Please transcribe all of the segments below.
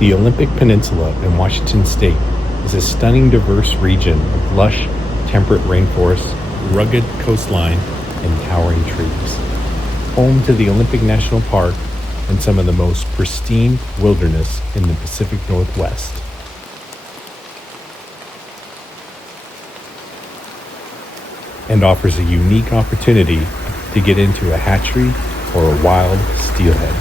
The Olympic Peninsula in Washington state is a stunning diverse region of lush, temperate rainforests, rugged coastline, and towering trees. Home to the Olympic National Park and some of the most pristine wilderness in the Pacific Northwest. And offers a unique opportunity to get into a hatchery or a wild steelhead.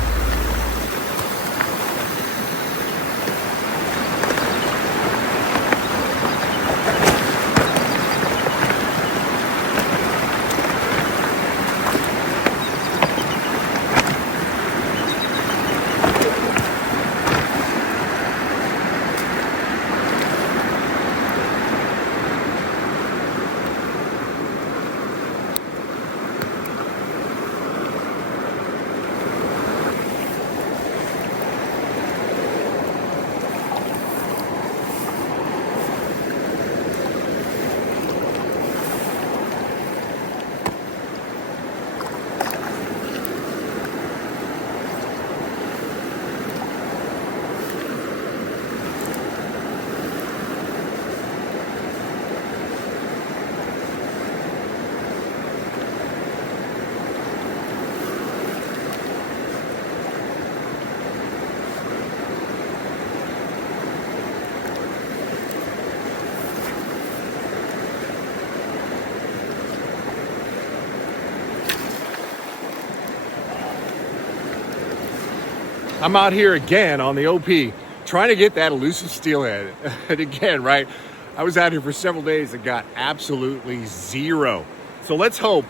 I'm out here again on the OP trying to get that elusive steelhead. And again, right, I was out here for several days and got absolutely zero. So let's hope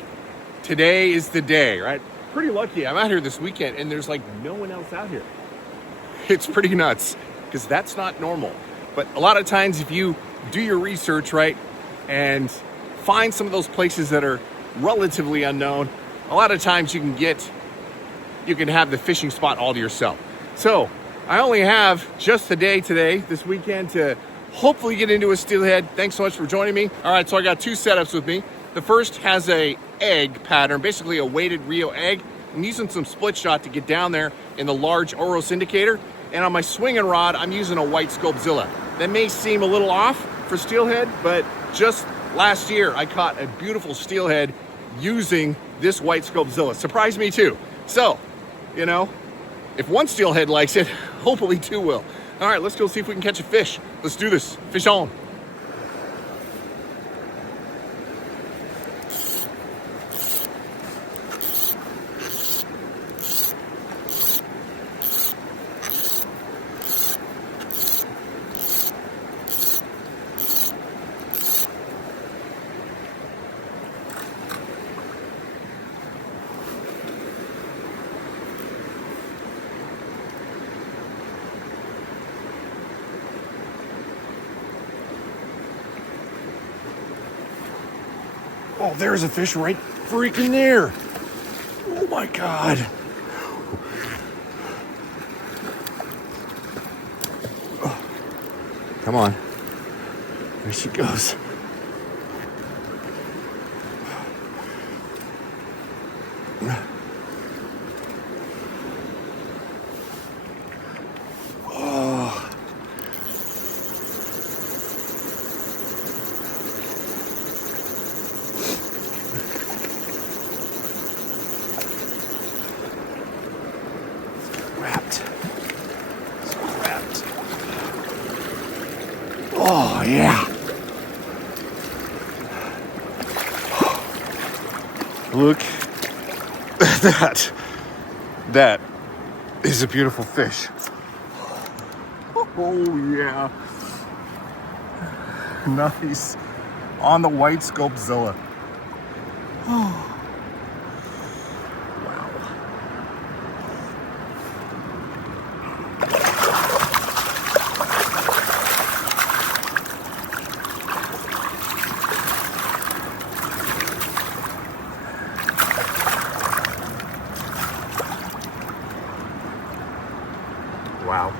today is the day, right? Pretty lucky. I'm out here this weekend and there's like no one else out here. It's pretty nuts because that's not normal. But a lot of times if you do your research, right, and find some of those places that are relatively unknown, a lot of times you can have the fishing spot all to yourself. So I only have just the day today, this weekend, to hopefully get into a steelhead. Thanks so much for joining me. All right, so I got two setups with me. The first has a egg pattern, basically a weighted Rio egg. I'm using some split shot to get down there in the large Oros indicator. And on my swinging rod, I'm using a white Sculpzilla. That may seem a little off for steelhead, but just last year I caught a beautiful steelhead using this white Sculpzilla. Surprised me too. So, you know, if one steelhead likes it, hopefully two will. All right, let's go see if we can catch a fish. Let's do this. Fish on. Oh, there's a fish right freaking there. Oh my God. Oh, come on. There she goes. Oh, yeah. Look at that. That is a beautiful fish. Oh, yeah. Nice. On the white Sculpzilla. Oh. Wow.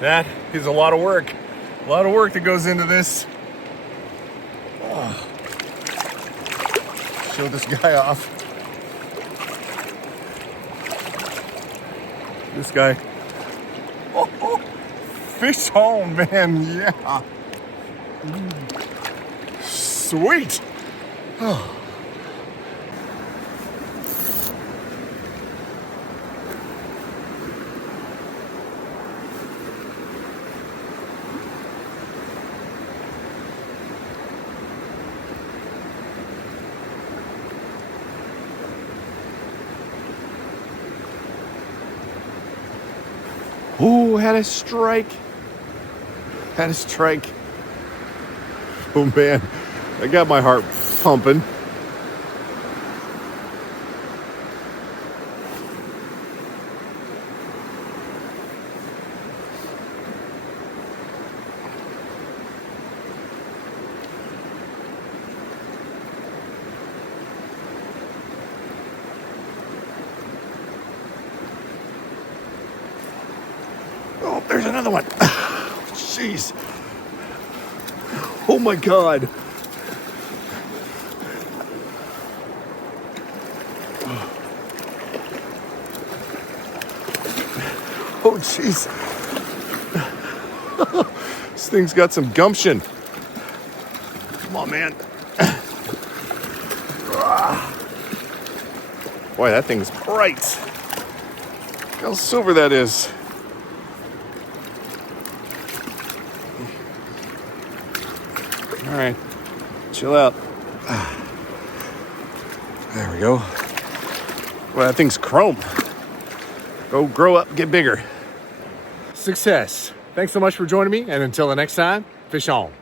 That is a lot of work. A lot of work that goes into this. Oh. Show this guy off. This guy. Oh, fish home, man. Yeah. Sweet. Oh. Oh, had a strike. Had a strike. Oh man, that got my heart pumping. Oh, there's another one. Jeez. Oh my God. Oh jeez. This thing's got some gumption. Come on, man. Boy, that thing's bright. Look how silver that is. All right, chill out. There we go. Well, that thing's chrome. Go grow up, get bigger. Success. Thanks so much for joining me, and until the next time, fish on.